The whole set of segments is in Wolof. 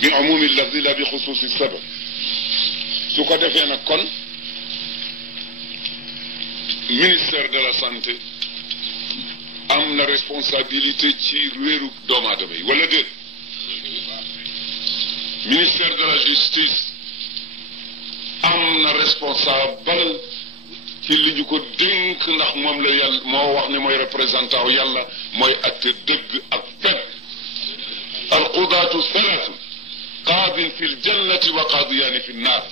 bi umumi lafdi la bi xusuusi sabab su ko defee nag kon ministère de la santé am na responsabilité ci wéeru doomu aadama yi wala déet ministère de la justice am na responsable ci li ñu ko dénk ndax moom la yàlla moo wax ne mooy représentant wu yàlla mooy atte dëgg ak fekk alqudaatu thalaathu qaadin fi ljannati wa qaadiyaani fi nnaar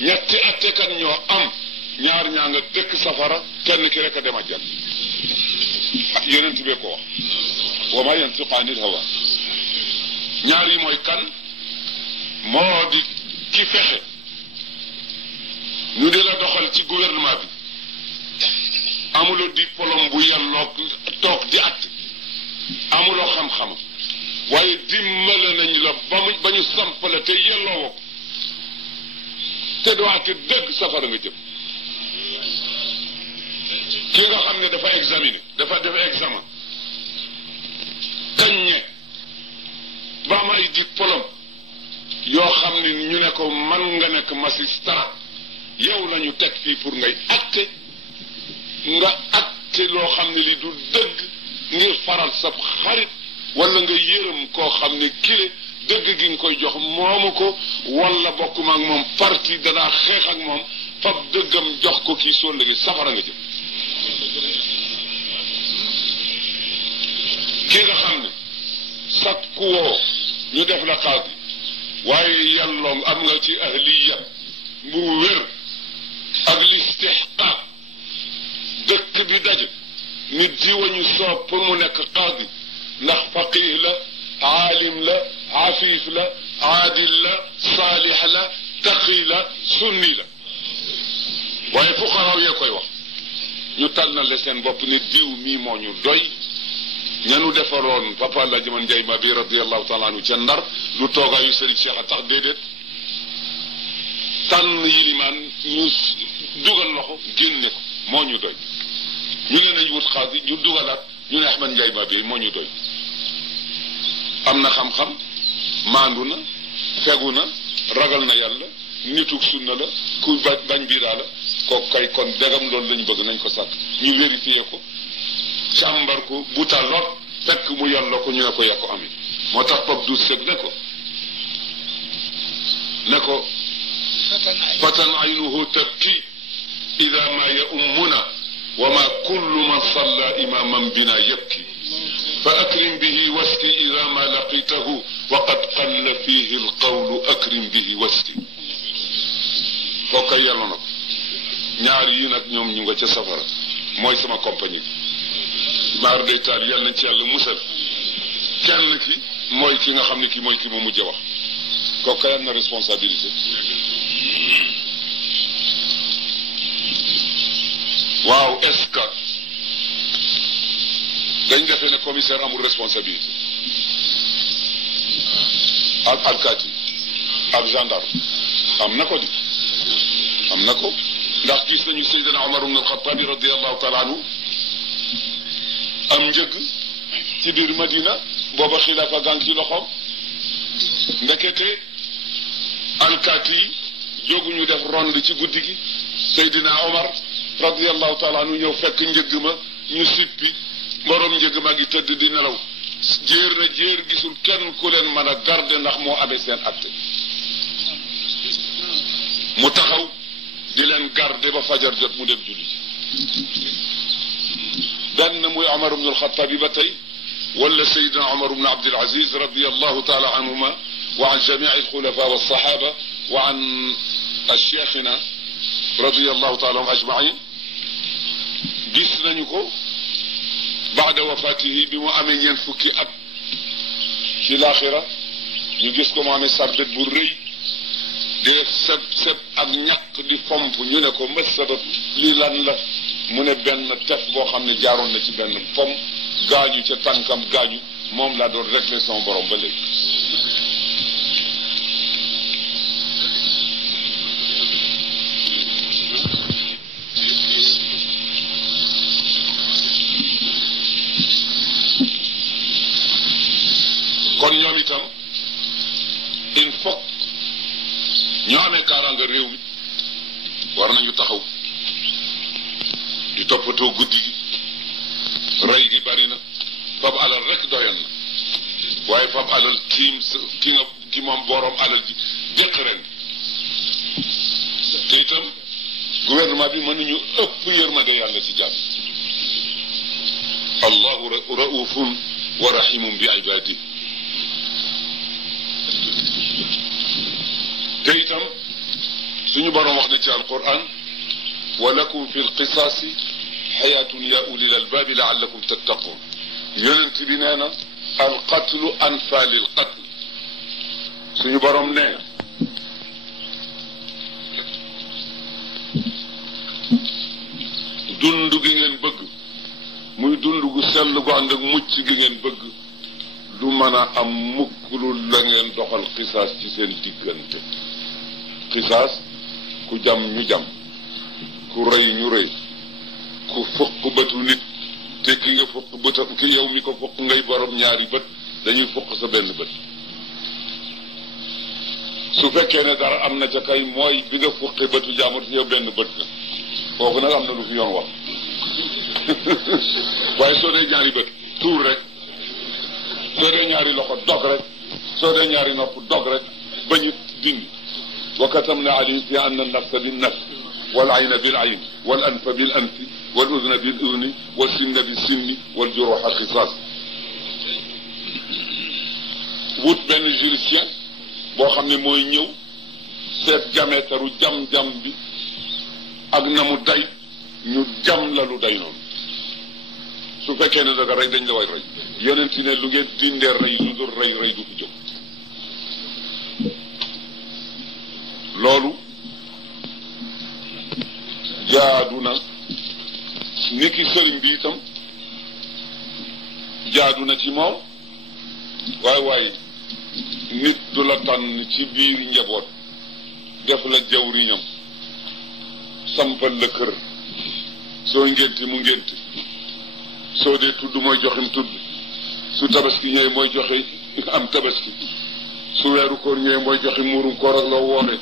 ñetti attekat ñoo am ñaar ñaa nga dëkk safara kenn ki rek a dem àjjana yonent bee ko wax wa ma yantiqu anil hawa ñaar yi mooy kan moo di ki fexe ñu di la doxal ci gouvernement bi amuloo diplôme bu yàlloog toog di at amuloo xam-xam waaye dimbale nañ la ba ñu samp la te yelloo ko te doo àtte dëgg safara nga jëm ki nga xam ne dafa examiner dafa def examen kaññe ba am ay diplôme yoo xam ne ñu ne ko man nga nekk magistrat yow lañu teg fii pour ngay atte nga atte loo xam ne li du dëgg ngir faral sab xarit wala nga yërëm koo xam ne kile dëgg gi nga koy jox moomu ko wala bokkuma ak moom parti danaa xeex ak moom fab dëggam jox ko kii soo léegi safara nga jëm ki nga xam ne sakku woo ñu def la xaadi waaye yàlloom am nga ci ahliya bu wér ak listihqaaq dëkk bi daje nit jiwañu soob pour mu nekk qaadi ndax faqih la aalim la afif la aadil la saalix la taqi la sunni la waaye fuqaraaw yee koy wax ñu tànnale seen bopp ne diw mii moo ñu doy ñanu defaroon papa la jaman Njaay ma bi radiallahu taala anhu ca Ndar lu toogaayu Sëriñ Cheikh a tax déedéet tànn yilimaan ñu dugal loxo génne ko moo ñu doy ñu ne nañ wut xaadi ñu dugalaat ñu ne Ahmad Njaay ma bi moo ñu doy am na xam-xam maandu na fegu na ragal na yàlla nituk sunna la ku bañ biiraa la kooku kay kon degam loolu lañu bëgg nañ ko sàkk ñu vérifié ko càmbar ko bu taloot fekk mu yàlla ko ñu ne ko yaa ko amee moo tax pap du sëg ne ko fatan aynuhu tabki ida ma yaummuna wa ma kullu man salla imaman bina yabki fa akrim bihi waski ida ma laqitahu wa qad qalla fihi alqawlu akrim bihi waski kooku kay yàlla na ko ñaar yi nag ñoom ñu nga ca safara mooy sama compagnie bi maar day taal yàlla nañ ci yàlla musal kenn ki mooy ki nga xam ne ki mooy ki ma mujj wax kooku kay am na responsabilité waaw est-ce que dañ defee ne commissaire amul responsabilité ak alkaati ak gendarme am na ko di am na ko ndax gis nañu Seydina Omar ibn al-Khattabi radiallahu taala anhu am njëg ci biir Madina booba xilaafa gang ci loxoom ndekete alkaati yi jóguñu def ronde ci guddi gi Seydina Omar radiallahu taala anhu ñëw fekk njëg ma ñu sippi borom njëg ma gi tëdd di nelaw jéer na jéer gisul kenn ku leen mën a garde ndax moo amee seen atte mu taxaw di leen garde ba fajar jot mu dem julli benn muy Omar ibn al-Khattab ba tey wala Seydina Omar ibn Abdul Aziz radiyallahu taala anhuma wa an jamii al-khulafa wa as-sahaba wa an cheikhina radiyallahu taala anhum ajmain gis nañu ko baada wafatihi bi mu amee ñeent fukki at ci laaxira ñu gis ko mu amee sarbet bu rëy di def seb ak ñàkk di fomp ñu ne ko mës sabab lii lan la mu ne benn tef boo xam ne jaaroon na ci benn pom gaañu ca tànkam gaañu moom laa doon réglé son borom ba léegi kon ñoom itam il faut ñoo amee kaaraanga réew mi war nañu taxaw di toppatoo guddi gi rey gi bari na fab alal rek doyoon na waaye fab alal ki moom borom alal ji jëkk ren te itam gouvernement bi mënuñu ëpp yërmande yàlla ci jàmm allahu raufun wa rahimun bi ibadi te itam suñu borom wax na ci alquran wa lakum fi lqisaasi xayaatun ya ulil albaabi laallakum tattaqun yonent bi nee na alqatlu anfa lil qatl suñu borom nee na dund gi ngeen bëgg muy dund gu sell gu ànd ak mucc gi ngeen bëgg du mën a am mukk lu la ngeen doxal xisaas ci seen diggante xisaas ku jam ñu jam ku rëy ñu rëy ku fukk bëtu nit te ki nga fukk bëtam ki yow mi ko fukk ngay borom ñaari bët dañuy fukk sa benn bët su fekkee ne dara am na ca kay mooy bi nga fukkee bëtu jaamur si yow benn bët la kooku nag am na lu fi yoon wax waaye soo dee ñaari bët tuur rek soo dee ñaari loxo dog rek soo dee ñaari nopp dog rek ba ñu dindi wa katamna alayhim fiihaa anna an-nafsa bin-nafs wal ayna bil ayn wal anfa bil anfi wal udna bil udni was sinna bis sinni wal juruha qisaas wut benn juristien boo xam ne mooy ñëw seet jameetaru jam-jam bi ak na mu day ñu jam la lu day noonu su fekkee ne daga rey dañ la way rey yonent ne lu ngeen dindee rey lu dul rey rey du ko jóg loolu jaadu na ni ki sëriñ bi itam jaadu na ci moom waaye nit du la tànn ci biir njaboot def la jawriñam sampal la kër soo ngénti mu ngénti soo dee tudd mooy joxim tudd su tabaski ñëwee mooy joxe am tabaski su weeru koor ñëwee mooy joxe muurum koor ak loo woone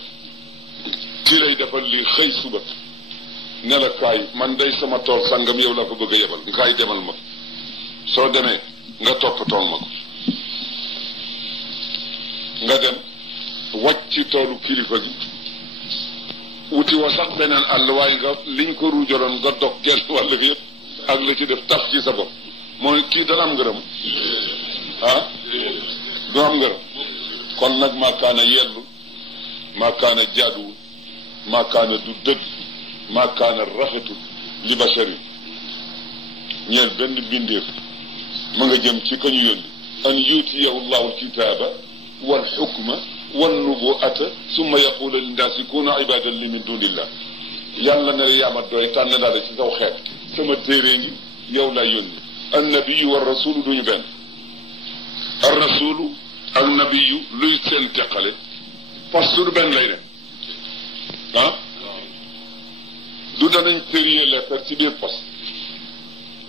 ci lay defal lii xëy suba ne la kaay man day sama tool sangam yow la ko bëgg a yebal nga kaay demal ma soo demee nga toppatool ma ko nga dem wàcc ci toolu kilifa gi wuti woo sax beneen àll waaye nga liñ ko ruujaloon nga dog genn wàll gi yëpp ak la ci def taf ci sa bopp mooy kii dana am ngërëm ah du am ngërëm kon nag maakaana yellu maakaana jaaduwul maakaana du dëgg maakaana rafetul li bashari ñeel benn bindeef ma nga jëm ci kañu yónni an yuutiyahu llahu alkitaaba wal xukma wan nubuwata summa yaqulu linnaasi kunu ibadan li min dunillah yàlla ne la yaama doy tànn naa la ci saw xeet sama téere ngi yow laa yónni annabiyu wa rasulu duñu benn ar rasulu ak nabiyu luy seen teqale poste du benn lay ne ah du danañ trier lettre ci biir poste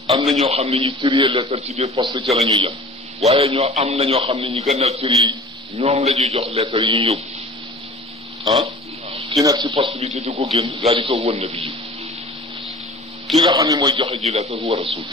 am na ñoo xam ne ñi trier lettre ci biir poste ca la ñuy yem waaye ñoo am na ñoo xam ne ñi gannaaw trier ñoom la ñuy jox lettre yi ñu yóbbu ah ki nekk ci poste bi te du ko génn daal di ko won nabiyu ki nga xam ne mooy joxe ji lettre huwa rasul